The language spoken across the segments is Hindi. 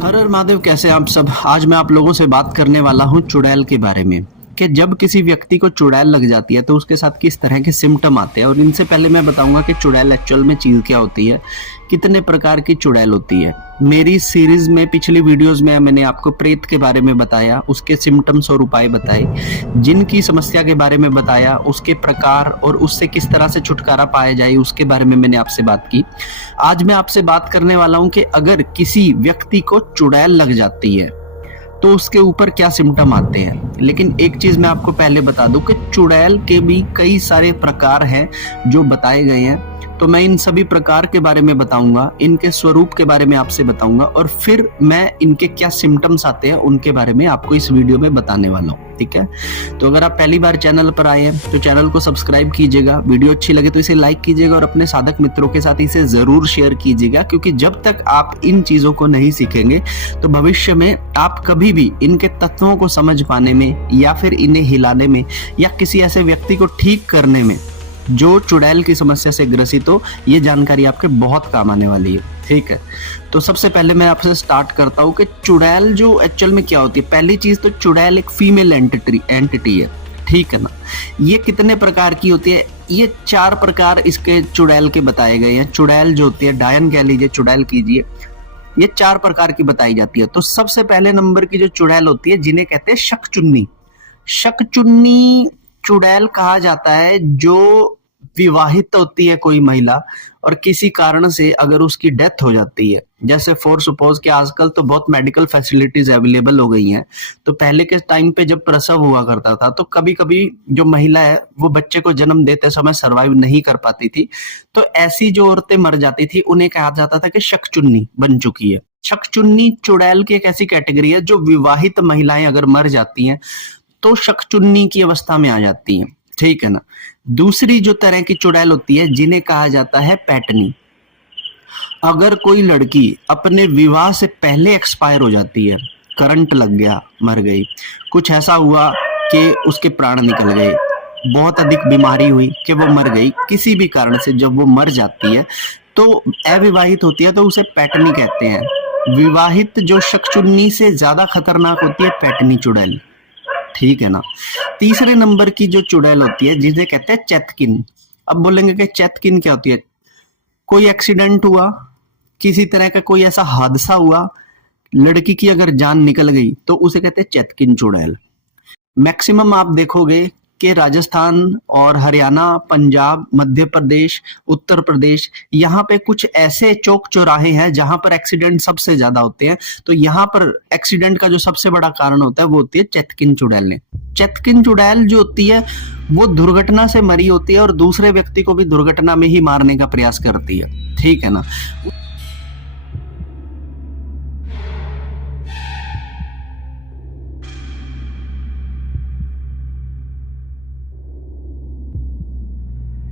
हर हर महादेव, कैसे आप सब। आज मैं आप लोगों से बात करने वाला हूं चुड़ैल के बारे में कि जब किसी व्यक्ति को चुड़ैल लग जाती है तो उसके साथ किस तरह के सिम्टम आते हैं। और इनसे पहले मैं बताऊंगा कि चुड़ैल एक्चुअल में चीज क्या होती है, कितने प्रकार की चुड़ैल होती है। मेरी सीरीज में पिछली वीडियोस में मैंने आपको प्रेत के बारे में बताया, उसके सिम्टम्स और उपाय बताए, जिनकी समस्या के बारे में बताया, उसके प्रकार और उससे किस तरह से छुटकारा पाया जाए उसके बारे में मैंने आपसे बात की। आज मैं आपसे बात करने वाला हूं कि अगर किसी व्यक्ति को चुड़ैल लग जाती है तो उसके ऊपर क्या सिम्टम आते हैं। लेकिन एक चीज मैं आपको पहले बता दूं कि चुड़ैल के भी कई सारे प्रकार हैं जो बताए गए हैं, तो मैं इन सभी प्रकार के बारे में बताऊंगा, इनके स्वरूप के बारे में आपसे बताऊंगा और फिर मैं इनके क्या सिम्टम्स आते हैं उनके बारे में आपको इस वीडियो में बताने वाला हूं। ठीक है, तो अगर आप पहली बार चैनल पर आए हैं तो चैनल को सब्सक्राइब कीजिएगा, वीडियो अच्छी लगे तो इसे लाइक कीजिएगा और अपने साधक मित्रों के साथ इसे जरूर शेयर कीजिएगा, क्योंकि जब तक आप इन चीजों को नहीं सीखेंगे तो भविष्य में आप कभी भी इनके तत्वों को समझ पाने में या फिर इन्हें हिलाने में या किसी ऐसे व्यक्ति को ठीक करने में जो चुड़ैल की समस्या से ग्रसित हो, ये जानकारी आपके बहुत काम आने वाली है। ठीक है, तो सबसे पहले मैं आपसे स्टार्ट करता हूँ कि चुड़ैल जो एक्चुअल में क्या होती है। पहली चीज तो चुड़ैल एक फीमेल एंटिटी है, ठीक है ना। ये कितने प्रकार की होती है, ये 4 प्रकार इसके चुड़ैल के बताए गए हैं। चुड़ैल जो होती है, डायन कह लीजिए, चुड़ैल कीजिए, ये 4 प्रकार की बताई जाती है। तो सबसे पहले नंबर की जो चुड़ैल होती है, जिन्हें कहते हैं शकचुन्नी। शकचुन्नी चुड़ैल कहा जाता है जो विवाहित होती है कोई महिला और किसी कारण से अगर उसकी डेथ हो जाती है, जैसे फॉर सपोज कि आजकल तो बहुत मेडिकल फैसिलिटीज अवेलेबल हो गई हैं, तो पहले के टाइम पे जब प्रसव हुआ करता था तो कभी कभी जो महिला है वो बच्चे को जन्म देते समय सरवाइव नहीं कर पाती थी, तो ऐसी जो औरतें मर जाती थी उन्हें कहा जाता था कि शकचुन्नी बन चुकी है। शकचुन्नी चुड़ैल की एक ऐसी कैटेगरी है जो विवाहित महिलाएं अगर मर जाती हैं तो शकचुन्नी की अवस्था में आ जाती हैं, ठीक है ना। दूसरी जो तरह की चुड़ैल होती है जिन्हें कहा जाता है पैटनी। अगर कोई लड़की अपने विवाह से पहले एक्सपायर हो जाती है, करंट लग गया, मर गई, कुछ ऐसा हुआ कि उसके प्राण निकल गए, बहुत अधिक बीमारी हुई कि वो मर गई, किसी भी कारण से जब वो मर जाती है तो अविवाहित होती है तो उसे पैटनी कहते हैं। विवाहित जो शकचुन्नी से ज्यादा खतरनाक होती है पैटनी चुड़ैल, ठीक है ना। तीसरे नंबर की जो चुड़ैल होती है जिसे कहते हैं चैतकिन। अब बोलेंगे कि चैतकिन क्या होती है। कोई एक्सीडेंट हुआ, किसी तरह का कोई ऐसा हादसा हुआ, लड़की की अगर जान निकल गई तो उसे कहते हैं चैतकिन चुड़ैल। मैक्सिमम आप देखोगे कि राजस्थान और हरियाणा, पंजाब, मध्य प्रदेश, उत्तर प्रदेश, यहाँ पे कुछ ऐसे चौक चौराहे हैं जहां पर एक्सीडेंट सबसे ज्यादा होते हैं। तो यहाँ पर एक्सीडेंट का जो सबसे बड़ा कारण होता है वो होती है चैतकिन चुड़ैल ने। चैतकिन चुड़ैल जो होती है वो दुर्घटना से मरी होती है और दूसरे व्यक्ति को भी दुर्घटना में ही मारने का प्रयास करती है, ठीक है ना।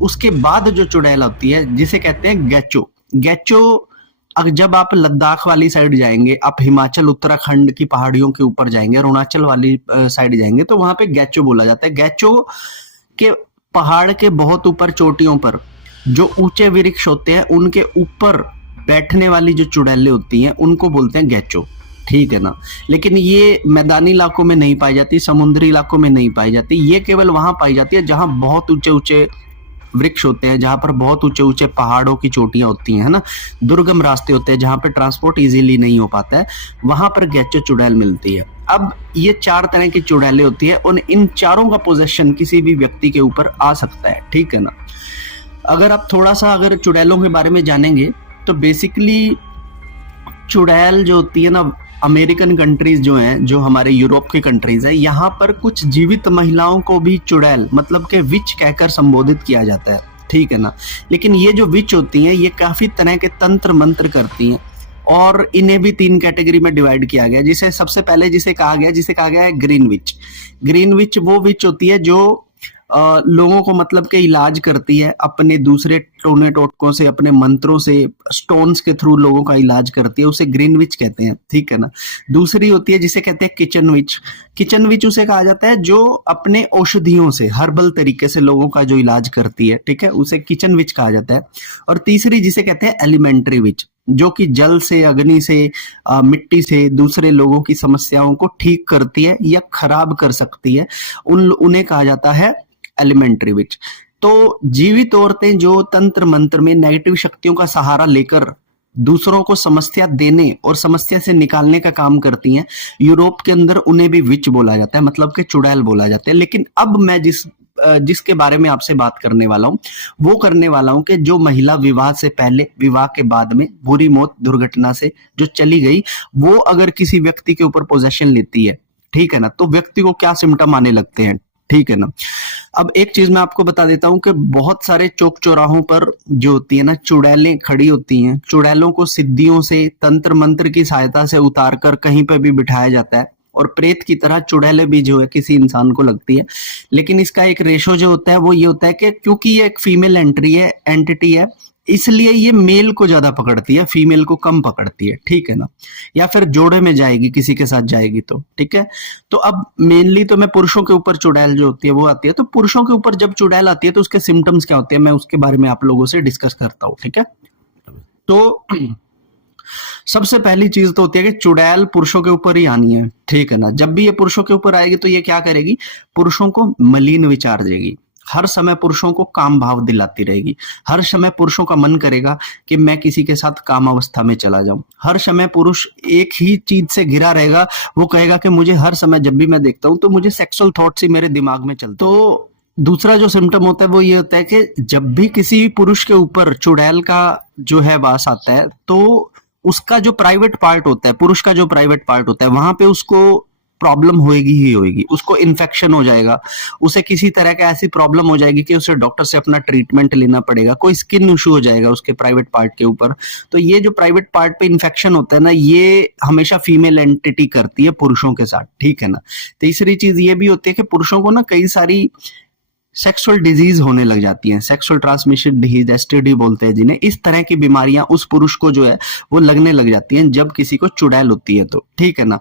उसके बाद जो चुड़ैल होती है जिसे कहते हैं गैचो। गैचो जब आप लद्दाख वाली साइड जाएंगे, आप हिमाचल उत्तराखंड की पहाड़ियों के ऊपर जाएंगे, अरुणाचल वाली साइड जाएंगे तो वहां पे गैचो बोला जाता है। गैचो के पहाड़ के बहुत ऊपर चोटियों पर जो ऊंचे वृक्ष होते हैं उनके ऊपर बैठने वाली जो चुड़ैलें होती हैं उनको बोलते हैं गैचो, ठीक है ना। लेकिन ये मैदानी इलाकों में नहीं पाई जाती, समुद्री इलाकों में नहीं पाई जाती, ये केवल वहां पाई जाती है जहां बहुत ऊंचे ऊंचे वृक्ष होते हैं, जहां पर बहुत ऊंचे ऊंचे पहाड़ों की चोटियां होती हैं, है ना, दुर्गम रास्ते होते हैं जहां पर ट्रांसपोर्ट इजीली नहीं हो पाता है, वहां पर गैचो चुड़ैल मिलती है। अब ये 4 तरह की चुड़ैलें होती है और इन चारों का पोजेशन किसी भी व्यक्ति के ऊपर आ सकता है, ठीक है ना। अगर आप थोड़ा सा अगर चुड़ैलों के बारे में जानेंगे तो बेसिकली चुड़ैल जो होती है ना, अमेरिकन कंट्रीज जो हैं, जो हमारे यूरोप की कंट्रीज है, यहाँ पर कुछ जीवित महिलाओं को भी चुड़ैल मतलब के विच कहकर संबोधित किया जाता है, ठीक है ना। लेकिन ये जो विच होती हैं ये काफी तरह के तंत्र मंत्र करती हैं और इन्हें भी 3 कैटेगरी में डिवाइड किया गया। जिसे सबसे पहले जिसे कहा गया है ग्रीन विच। ग्रीन विच वो विच होती है जो लोगों को मतलब के इलाज करती है अपने दूसरे टोने टोटकों से, अपने मंत्रों से, स्टोन्स के थ्रू लोगों का इलाज करती है, उसे ग्रीन विच कहते हैं, ठीक है ना। दूसरी होती है जिसे कहते हैं किचन विच। किचन विच उसे कहा जाता है जो अपने औषधियों से, हर्बल तरीके से लोगों का जो इलाज करती है, ठीक है, उसे किचन विच कहा जाता है। और तीसरी जिसे कहते हैं एलिमेंट्री विच, जो कि जल से, अग्नि से, मिट्टी से दूसरे लोगों की समस्याओं को ठीक करती है या खराब कर सकती है, उन्हें कहा जाता है एलिमेंट्री विच। तो जीवित औरतें जो तंत्र मंत्र में नेगेटिव शक्तियों का सहारा लेकर दूसरों को समस्या देने और समस्या से निकालने का काम करती हैं, यूरोप के अंदर उन्हें भी विच बोला जाता है, मतलब कि चुड़ैल बोला जाता है। लेकिन अब मैं जिसके बारे में आपसे बात करने वाला हूं, वो करने वाला हूं कि जो महिला विवाह से पहले, विवाह के बाद में बुरी मौत दुर्घटना से जो चली गई, वो अगर किसी व्यक्ति के ऊपर पोजेशन लेती है, ठीक है ना, तो व्यक्ति को क्या सिम्टम आने लगते हैं, ठीक है ना। अब एक चीज मैं आपको बता देता हूं कि बहुत सारे चौक चौराहों पर जो होती है ना चुड़ैलें खड़ी होती हैं। चुड़ैलों को सिद्धियों से, तंत्र मंत्र की सहायता से उतार कर कहीं पर भी बिठाया जाता है, और प्रेत की तरह चुड़ैलें भी जो है किसी इंसान को लगती है। लेकिन इसका एक रेशो जो होता है वो ये होता है कि क्योंकि ये एक फीमेल एंटिटी है, इसलिए ये मेल को ज्यादा पकड़ती है, फीमेल को कम पकड़ती है, ठीक है ना। या फिर जोड़े में जाएगी, किसी के साथ जाएगी तो, ठीक है। तो अब मेनली तो मैं पुरुषों के ऊपर चुड़ैल जो होती है वो आती है। तो पुरुषों के ऊपर जब चुड़ैल आती है तो उसके सिम्टम्स क्या होते हैं, मैं उसके बारे में आप लोगों से डिस्कस करता हूँ, ठीक है। तो सबसे पहली चीज तो होती है कि चुड़ैल पुरुषों के ऊपर ही आनी है, ठीक है ना। जब भी ये पुरुषों के ऊपर आएगी तो ये क्या करेगी, पुरुषों को मलिन विचार देगी, हर समय पुरुषों को काम भाव दिलाती रहेगी, हर समय पुरुषों का मन करेगा कि मैं किसी के साथ काम अवस्था में चला जाऊं, हर समय पुरुष एक ही चीज से घिरा रहेगा, वो कहेगा कि मुझे हर समय जब भी मैं देखता हूं तो मुझे सेक्सुअल थॉट्स ही मेरे दिमाग में चलते। तो दूसरा जो सिम्टम होता है वो ये होता है कि जब भी किसी पुरुष के ऊपर चुड़ैल का जो है वास आता है तो उसका जो प्राइवेट पार्ट होता है, पुरुष का जो प्राइवेट पार्ट होता है, वहां पे उसको प्रॉब्लम होएगी ही होएगी, उसको इन्फेक्शन हो जाएगा, उसे किसी तरह का ऐसी प्रॉब्लम हो जाएगी कि उसे डॉक्टर से अपना ट्रीटमेंट लेना पड़ेगा, कोई स्किन इशू हो जाएगा उसके प्राइवेट पार्ट के ऊपर। तो ये जो प्राइवेट पार्ट पे इन्फेक्शन होता है ना, ये हमेशा फीमेल एंटिटी करती है पुरुषों के साथ, ठीक है ना। तीसरी चीज ये भी होती है कि पुरुषों को ना कई सारी सेक्सुअल डिजीज होने लग जाती हैं, सेक्सुअल ट्रांसमिशन डिजीज, एसटीडी बोलते हैं जिन्हें। इस तरह की बीमारियां उस पुरुष को जो है वो लगने लग जाती हैं जब किसी को चुड़ैल होती है तो, ठीक है ना।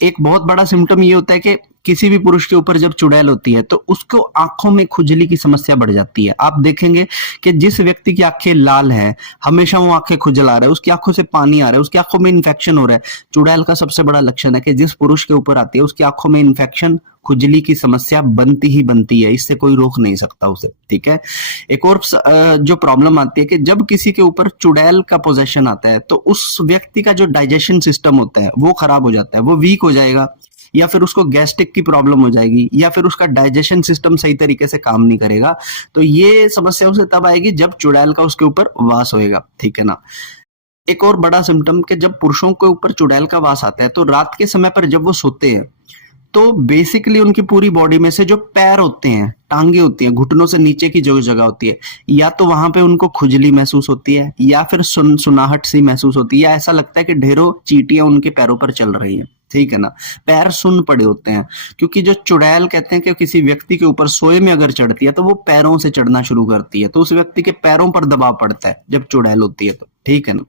एक बहुत बड़ा सिम्टम ये होता है कि किसी भी पुरुष के ऊपर जब चुड़ैल होती है तो उसको आंखों में खुजली की समस्या बढ़ जाती है। आप देखेंगे कि जिस व्यक्ति की आंखें लाल हैं, हमेशा वो आंखें खुजला रहा है, उसकी आंखों से पानी आ रहा है, उसकी आंखों में इन्फेक्शन हो रहा है। चुड़ैल का सबसे बड़ा लक्षण है कि जिस पुरुष के ऊपर आती है उसकी आंखों में इन्फेक्शन, खुजली की समस्या बनती ही बनती है, इससे कोई रोक नहीं सकता उसे, ठीक है। एक और जो प्रॉब्लम आती है कि जब किसी के ऊपर चुड़ैल का पोजेशन आता है तो उस व्यक्ति का जो डाइजेशन सिस्टम होता है वो खराब हो जाता है, वो वीक हो जाएगा, या फिर उसको गैस्ट्रिक की प्रॉब्लम हो जाएगी, या फिर उसका डाइजेशन सिस्टम सही तरीके से काम नहीं करेगा। तो ये समस्या उसे तब आएगी जब चुड़ैल का उसके ऊपर वास होएगा, ठीक है ना। एक और बड़ा सिम्टम कि जब पुरुषों के ऊपर चुड़ैल का वास आता है तो रात के समय पर जब वो सोते हैं तो बेसिकली उनकी पूरी बॉडी में से जो पैर होते हैं, टांगे होती हैं, घुटनों से नीचे की जो जगह होती है, या तो वहां पे उनको खुजली महसूस होती है, या फिर सुनाहट सी महसूस होती है, या ऐसा लगता है कि ढेरों चींटियां उनके पैरों पर चल रही हैं, ठीक है ना। पैर सुन्न पड़े होते हैं, क्योंकि जो चुड़ैल कहते हैं कि किसी व्यक्ति के ऊपर सोए में अगर चढ़ती है तो वो पैरों से चढ़ना शुरू करती है, तो उस व्यक्ति के पैरों पर दबाव पड़ता है जब चुड़ैल होती है तो, ठीक है ना।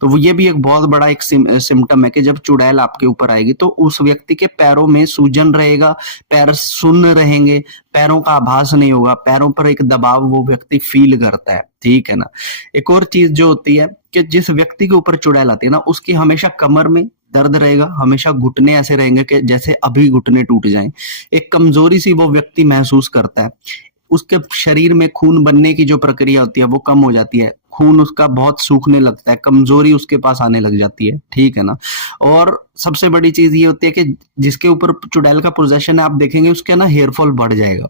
तो वो ये भी एक बहुत बड़ा एक सिम्टम है कि जब चुड़ैल आपके ऊपर आएगी तो उस व्यक्ति के पैरों में सूजन रहेगा, पैर सुन्न रहेंगे, पैरों का आभास नहीं होगा, पैरों पर एक दबाव वो व्यक्ति फील करता है, ठीक है ना। एक और चीज जो होती है कि जिस व्यक्ति के ऊपर चुड़ैल आती है ना, उसकी हमेशा कमर में दर्द रहेगा, हमेशा घुटने ऐसे रहेंगे कि जैसे अभी घुटने टूट जाएं, एक कमजोरी सी वो व्यक्ति महसूस करता है, उसके शरीर में खून बनने की जो प्रक्रिया होती है वो कम हो जाती है, खून उसका बहुत सूखने लगता है, कमजोरी उसके पास आने लग जाती है, ठीक है ना। और सबसे बड़ी चीज ये होती है कि जिसके ऊपर चुड़ैल का पोजेशन है, आप देखेंगे उसके ना हेयरफॉल बढ़ जाएगा,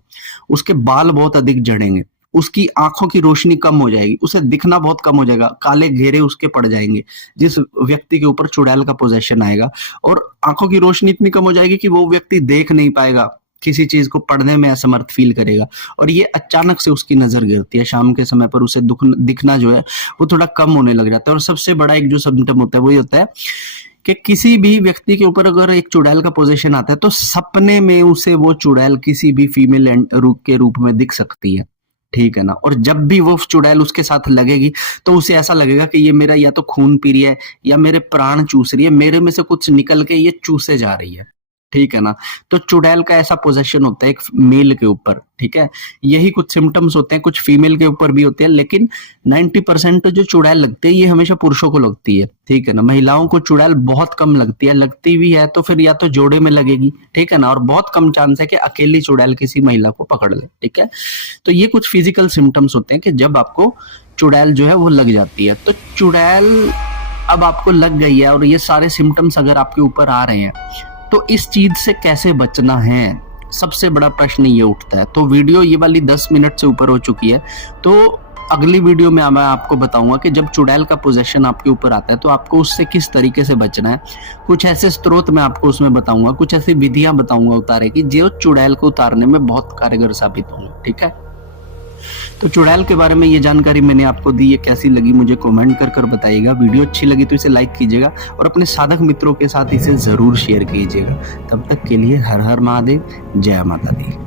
उसके बाल बहुत अधिक झड़ेंगे, उसकी आंखों की रोशनी कम हो जाएगी, उसे दिखना बहुत कम हो जाएगा, काले घेरे उसके पड़ जाएंगे जिस व्यक्ति के ऊपर चुड़ैल का पोजेशन आएगा। और आंखों की रोशनी इतनी कम हो जाएगी कि वो व्यक्ति देख नहीं पाएगा, किसी चीज को पढ़ने में असमर्थ फील करेगा, और ये अचानक से उसकी नजर गिरती है, शाम के समय पर उसे दिखना जो है वो थोड़ा कम होने लग जाता है। और सबसे बड़ा एक जो सिम्टम होता है वो ये होता है कि किसी भी व्यक्ति के ऊपर अगर एक चुड़ैल का पोजीशन आता है तो सपने में उसे वो चुड़ैल किसी भी फीमेल के रूप में दिख सकती है, ठीक है ना। और जब भी वो चुड़ैल उसके साथ लगेगी तो उसे ऐसा लगेगा कि ये मेरा या तो खून पी रही है या मेरे प्राण चूस रही है, मेरे में से कुछ निकल के ये चूसे जा रही है, ठीक है ना। तो चुड़ैल का ऐसा पोजेशन होता है एक मेल के ऊपर, ठीक है। यही कुछ सिम्टम्स होते हैं, कुछ फीमेल के ऊपर भी होते हैं, लेकिन 90% जो चुड़ैल लगती है ये हमेशा पुरुषों को लगती है, ठीक है ना। महिलाओं को चुड़ैल बहुत कम लगती है, लगती भी है तो फिर या तो जोड़े में लगेगी, ठीक है ना, और बहुत कम चांस है कि अकेली चुड़ैल किसी महिला को पकड़ ले, ठीक है। तो ये कुछ फिजिकल सिम्टम्स होते हैं कि जब आपको चुड़ैल जो है वो लग जाती है। तो चुड़ैल अब आपको लग गई है और ये सारे सिम्टम्स अगर आपके ऊपर आ रहे हैं तो इस चीज से कैसे बचना है, सबसे बड़ा प्रश्न ये उठता है। तो वीडियो ये वाली 10 मिनट से ऊपर हो चुकी है, तो अगली वीडियो में मैं आपको बताऊंगा कि जब चुड़ैल का पोजेशन आपके ऊपर आता है तो आपको उससे किस तरीके से बचना है। कुछ ऐसे स्रोत मैं आपको उसमें बताऊंगा, कुछ ऐसी विधियां बताऊंगा उतारे की जो चुड़ैल को उतारने में बहुत कारगर साबित होंगी, ठीक है। तो चुड़ैल के बारे में ये जानकारी मैंने आपको दी, ये कैसी लगी मुझे कमेंट कर बताइएगा। वीडियो अच्छी लगी तो इसे लाइक कीजिएगा और अपने साधक मित्रों के साथ इसे जरूर शेयर कीजिएगा। तब तक के लिए हर हर महादेव, जय माता दी।